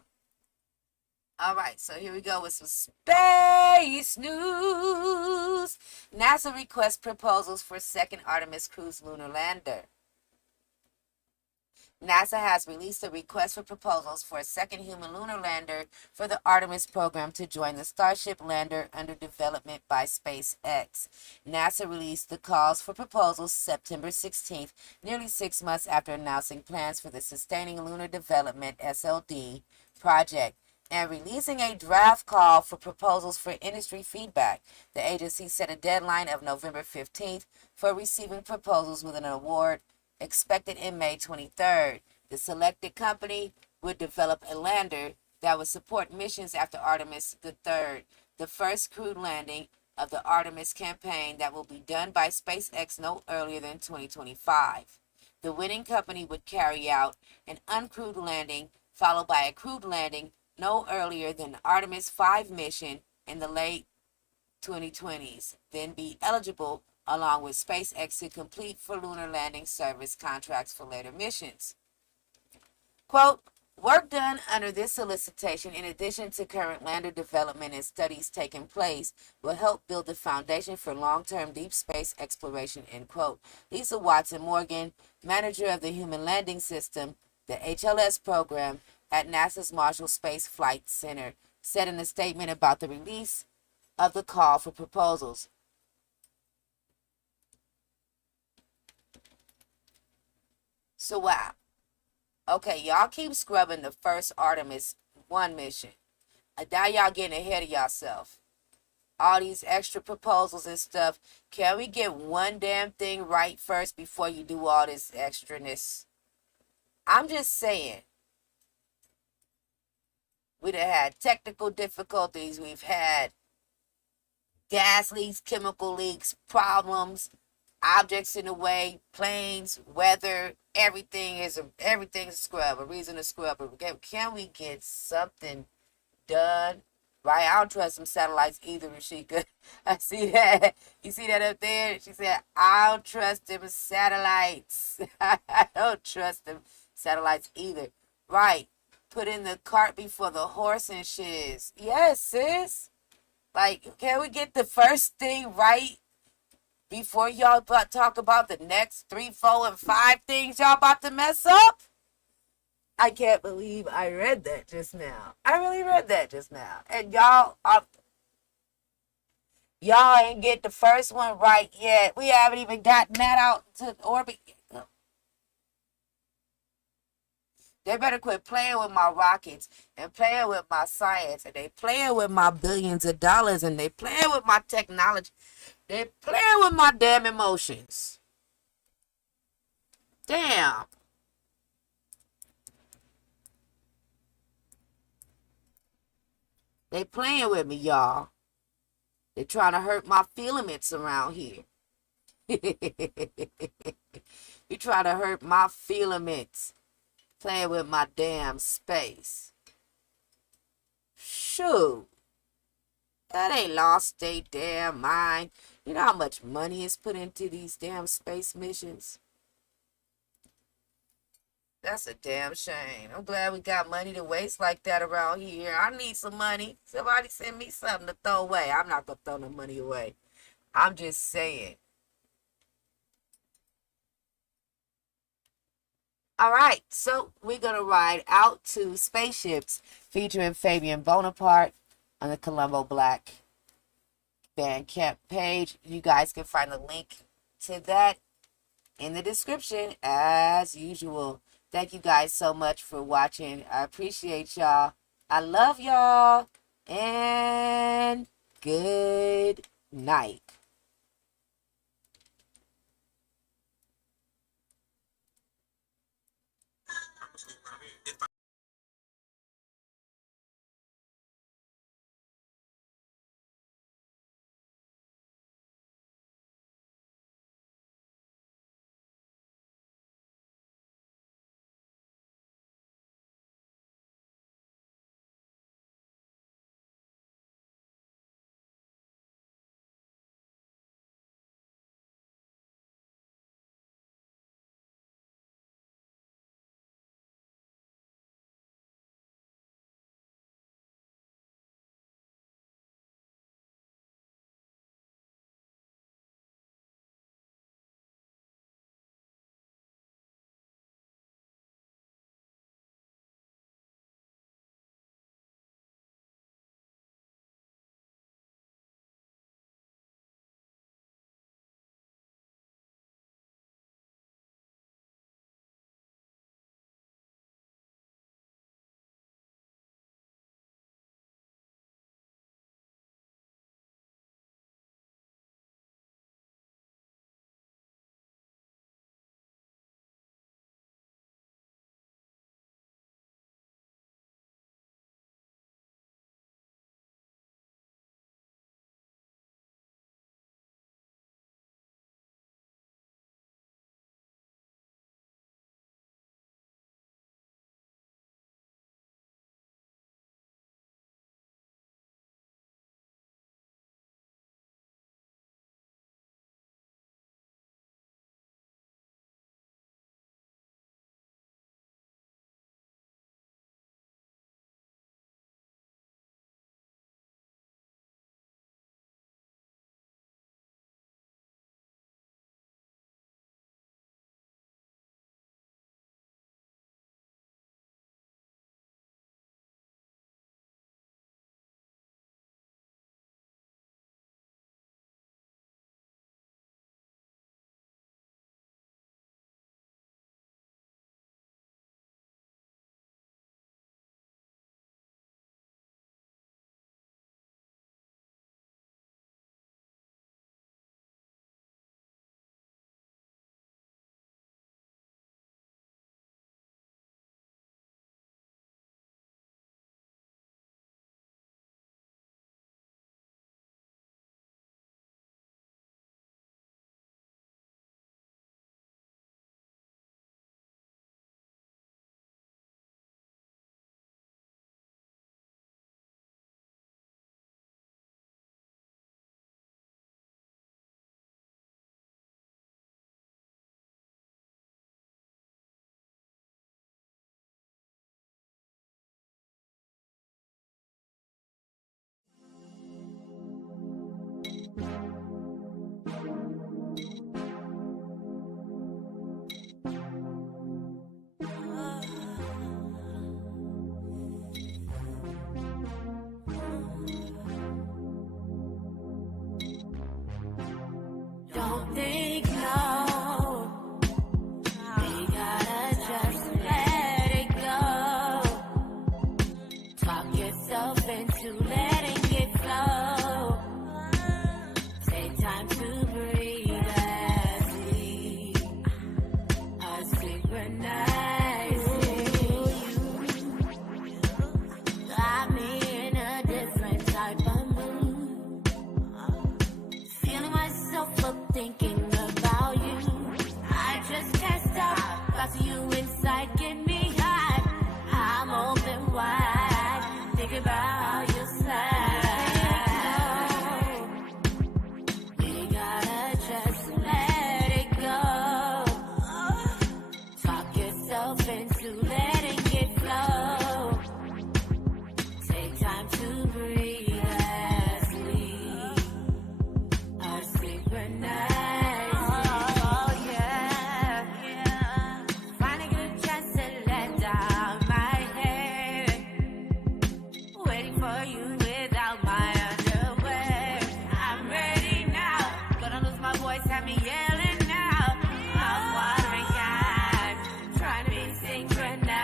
All right, so here we go with some space news. NASA requests proposals for second Artemis cruise lunar lander. NASA has released a request for proposals for a second human lunar lander for the Artemis program to join the Starship lander under development by SpaceX. NASA released the calls for proposals September 16th, nearly 6 months after announcing plans for the Sustaining Lunar Development (SLD) project and releasing a draft call for proposals for industry feedback. The agency set a deadline of November 15th for receiving proposals with an award expected in May 23rd. The selected company would develop a lander that would support missions after Artemis III, the first crewed landing of the Artemis campaign that will be done by SpaceX no earlier than 2025. The winning company would carry out an uncrewed landing followed by a crewed landing no earlier than the Artemis 5 mission in the late 2020s, then be eligible along with SpaceX to complete for lunar landing service contracts for later missions. Quote, work done under this solicitation, in addition to current lander development and studies taking place, will help build the foundation for long-term deep space exploration, end quote. Lisa Watson Morgan, manager of the Human Landing System, the HLS program at NASA's Marshall Space Flight Center, said in a statement about the release of the call for proposals. So wow. Okay, y'all keep scrubbing the first Artemis 1 mission. Now y'all getting ahead of yourself. All these extra proposals and stuff. Can we get one damn thing right first before you do all this extraness? I'm just saying. We've had technical difficulties. We've had gas leaks, chemical leaks, problems, objects in the way, planes, weather, everything's a scrub, a reason to scrub. Can we get something done? Right? I don't trust them satellites either, Rashika. I see that. You see that up there? She said, I don't trust them satellites. I don't trust them satellites either. Right. Put in the cart before the horse and shiz. Yes, sis. Like, can we get the first thing right before y'all talk about the next 3, 4, and 5 things y'all about to mess up? I can't believe I read that just now. I really read that just now. And y'all ain't get the first one right yet. We haven't even gotten that out to orbit. They better quit playing with my rockets and playing with my science, and they playing with my billions of dollars, and they playing with my technology. They playing with my damn emotions. Damn. They playing with me, y'all. They trying to hurt my feelings around here. You trying to hurt my feelings. Playing with my damn space. Shoot. That ain't lost their damn mind. You know how much money is put into these damn space missions? That's a damn shame. I'm glad we got money to waste like that around here. I need some money. Somebody send me something to throw away. I'm not going to throw no money away. I'm just saying. All right, so we're going to ride out to Spaceships featuring Fabian Bonaparte on the Colombo Black Bandcamp page. You guys can find the link to that in the description as usual. Thank you guys so much for watching. I appreciate y'all. I love y'all. And Good night. Got me yelling now. Mouth watering, I'm trying to be synchronized.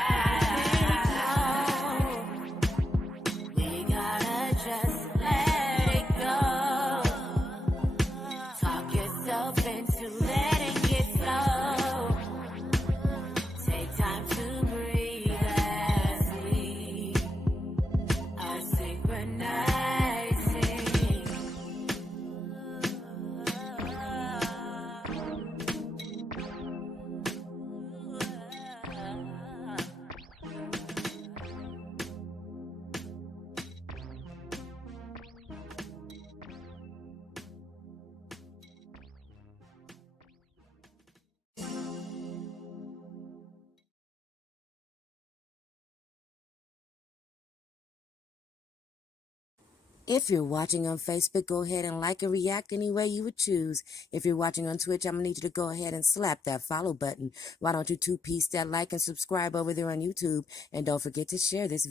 If you're watching on Facebook, go ahead and like and react any way you would choose. If you're watching on Twitch, I'm going to need you to go ahead and slap that follow button. Why don't you two-piece that like and subscribe over there on YouTube? And don't forget to share this video.